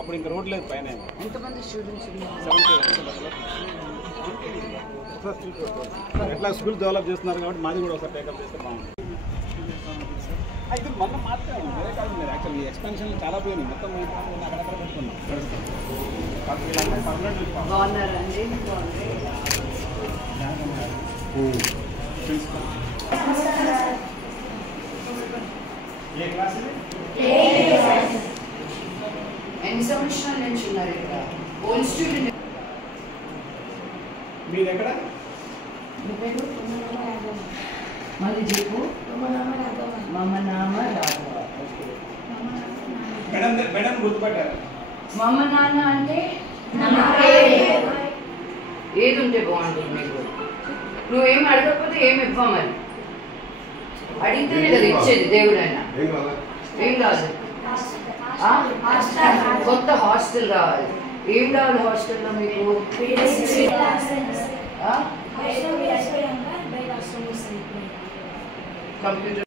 అప్పుడు ఇంకా రోడ్ లేదు పైన. ఎంతమంది స్టూడెంట్స్ ఉన్నారు? 70 ఎట్లా స్కూల్ డెవలప్ చేస్తున్నారు కాబట్టి మాది కూడా ఒకసారి టేకప్ చేస్తే బాగుంటుంది. ఇది మొన్న మాత్రమే వేరే కాదు. మీరు యాక్చువల్లీ ఎక్స్పెన్షన్ చాలా పోయినాయి. మొత్తం అక్కడక్కడ పెట్టుకున్నాం. బాగున్నారండి? ఏ క్లాస్ ఇది? ఎన్ని సంవత్సరాల నుంచి ఉన్నారు ఇక్కడ? Old student. మీరు ఎక్కడ? మళ్ళీ చెప్పు. మమ నామ రాఘవ. మేడం గుర్తుపట్టారు. మమ నాన్న అంటే ఏది ఉంటే బాగుంటుంది మీకు? నువ్వేం అడగకపోతే ఏమి ఇవ్వమని అడిగితేనే కదా ఇచ్చేది దేవుడైనా. ఏం కాదు, కొత్త హాస్టల్ కావాలి. ఏం కావాలి హాస్టల్లో మీకు? కంప్యూటర్